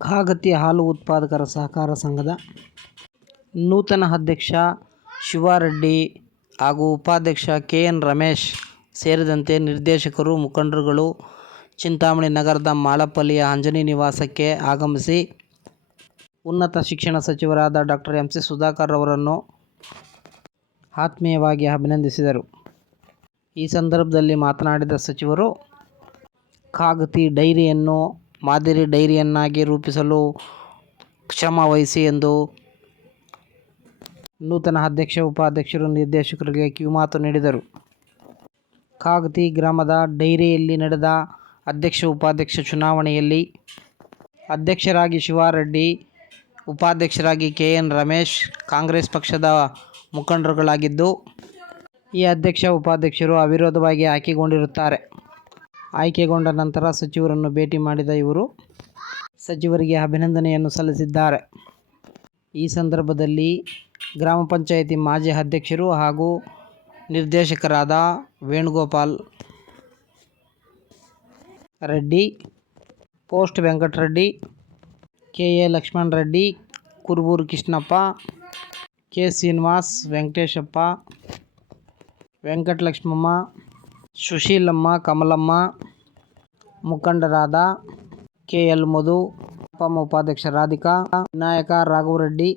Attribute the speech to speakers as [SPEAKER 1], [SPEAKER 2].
[SPEAKER 1] ಕಾಗತಿ ಹಾಲು ಉತ್ಪಾದಕರ ಸಹಕಾರ ಸಂಘದ ನೂತನ ಅಧ್ಯಕ್ಷ ಶಿವಾರೆಡ್ಡಿ ಹಾಗೂ ಉಪಾಧ್ಯಕ್ಷ ಕೆ ಎನ್ ರಮೇಶ್ ಸೇರಿದಂತೆ ನಿರ್ದೇಶಕರು, ಮುಖಂಡರುಗಳು ಚಿಂತಾಮಣಿ ನಗರದ ಮಾಳಪಲ್ಲಿಯ ಅಂಜನಿ ನಿವಾಸಕ್ಕೆ ಆಗಮಿಸಿ ಉನ್ನತ ಶಿಕ್ಷಣ ಸಚಿವರಾದ ಡಾಕ್ಟರ್ ಎಂ. ಸಿ. ಸುಧಾಕರ್ ಅವರನ್ನು ಆತ್ಮೀಯವಾಗಿ ಅಭಿನಂದಿಸಿದರು. ಈ ಸಂದರ್ಭದಲ್ಲಿ ಮಾತನಾಡಿದ ಸಚಿವರು ಕಾಗತಿ ಡೈರಿಯನ್ನು ಮಾದರಿ ಡೈರಿಯನ್ನಾಗಿ ರೂಪಿಸಲು ಶ್ರಮ ವಹಿಸಿ ಎಂದು ನೂತನ ಅಧ್ಯಕ್ಷ, ಉಪಾಧ್ಯಕ್ಷರು, ನಿರ್ದೇಶಕರಿಗೆ ಕಿವಿಮಾತು ನೀಡಿದರು. ಕಾಗತಿ ಗ್ರಾಮದ ಡೈರಿಯಲ್ಲಿ ನಡೆದ ಅಧ್ಯಕ್ಷ, ಉಪಾಧ್ಯಕ್ಷ ಚುನಾವಣೆಯಲ್ಲಿ ಅಧ್ಯಕ್ಷರಾಗಿ ಶಿವಾರೆಡ್ಡಿ, ಉಪಾಧ್ಯಕ್ಷರಾಗಿ ಕೆ ಎನ್ ರಮೇಶ್ ಕಾಂಗ್ರೆಸ್ ಪಕ್ಷದ ಮುಖಂಡರುಗಳಾಗಿದ್ದು, ಈ ಅಧ್ಯಕ್ಷ, ಉಪಾಧ್ಯಕ್ಷರು ಅವಿರೋಧವಾಗಿ ಆಯ್ಕೆಗೊಂಡಿರುತ್ತಾರೆ. ಆಯ್ಕೆಗೊಂಡ ನಂತರ ಸಚಿವರನ್ನು ಭೇಟಿ ಮಾಡಿದ ಇವರು ಸಚಿವರಿಗೆ ಅಭಿನಂದನೆಯನ್ನು ಸಲ್ಲಿಸಿದ್ದಾರೆ. ಈ ಸಂದರ್ಭದಲ್ಲಿ ಗ್ರಾಮ ಪಂಚಾಯಿತಿ ಮಾಜಿ ಅಧ್ಯಕ್ಷರು ಹಾಗೂ ನಿರ್ದೇಶಕರಾದ Venugopal Reddy, post Venkatareddy, K A Lakshman Reddy, Kuruburu Krishnappa, K Srinivas Venkateshappa, Venkatalakshmamma Sushilamma Kamalamma ಮುಖಂಡರಾದ ಕೆ ಎಲ್ ಮಧು ಪಂ ಉಪಾಧ್ಯಕ್ಷ ರಾಧಿಕಾ ವಿನಾಯಕ ರಾಘವರೆಡ್ಡಿ